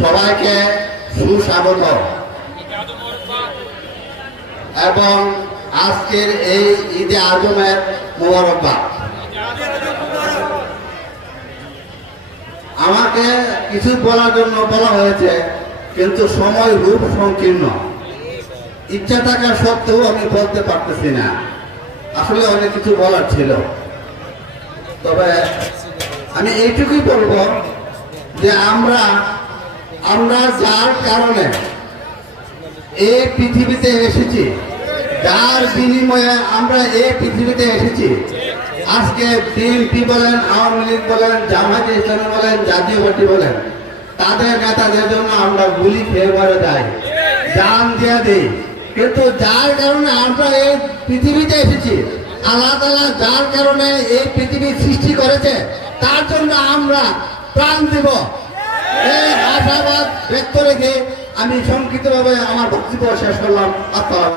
সবাইকে সুস্বাগত। এবং আজকের এই ঈদে আজমের মোবারকবাদ। আমাকে কিছু বলার জন্য বলা হয়েছে, কিন্তু সময় রূপ সংকীর্ণ। ইচ্ছা থাকা সত্ত্বেও আমি বলতে পারতেছি না। আসলে অনেক কিছু বলার ছিল। তবে আমি এইটুকুই বলব যে আমরা আমরা যার কারণে এই পৃথিবীতে এসেছি, যার বিনিময়ে আমরা এই পৃথিবীতে এসেছি, আজকে বিএনপি বলেন, আওয়ামী লীগ বলেন, জামাত ইসলামী বলেন, জাতীয় পার্টি বলেন, তাদের নেতাদের জন্য আমরা গুলি খেয়ে মারে যাই, জান দিয়ে দিই। কিন্তু যার কারণে আমরা এই পৃথিবীতে এসেছি আল্লাহ তালা যার কারণে এই পৃথিবী সৃষ্টি করেছে, তার জন্য আমরা প্রাণ দেব। এই আশাবাদ ব্যক্ত রেখে আমি সংক্ষিপ্তভাবে আমার বক্তব্য শেষ করলাম। আপনার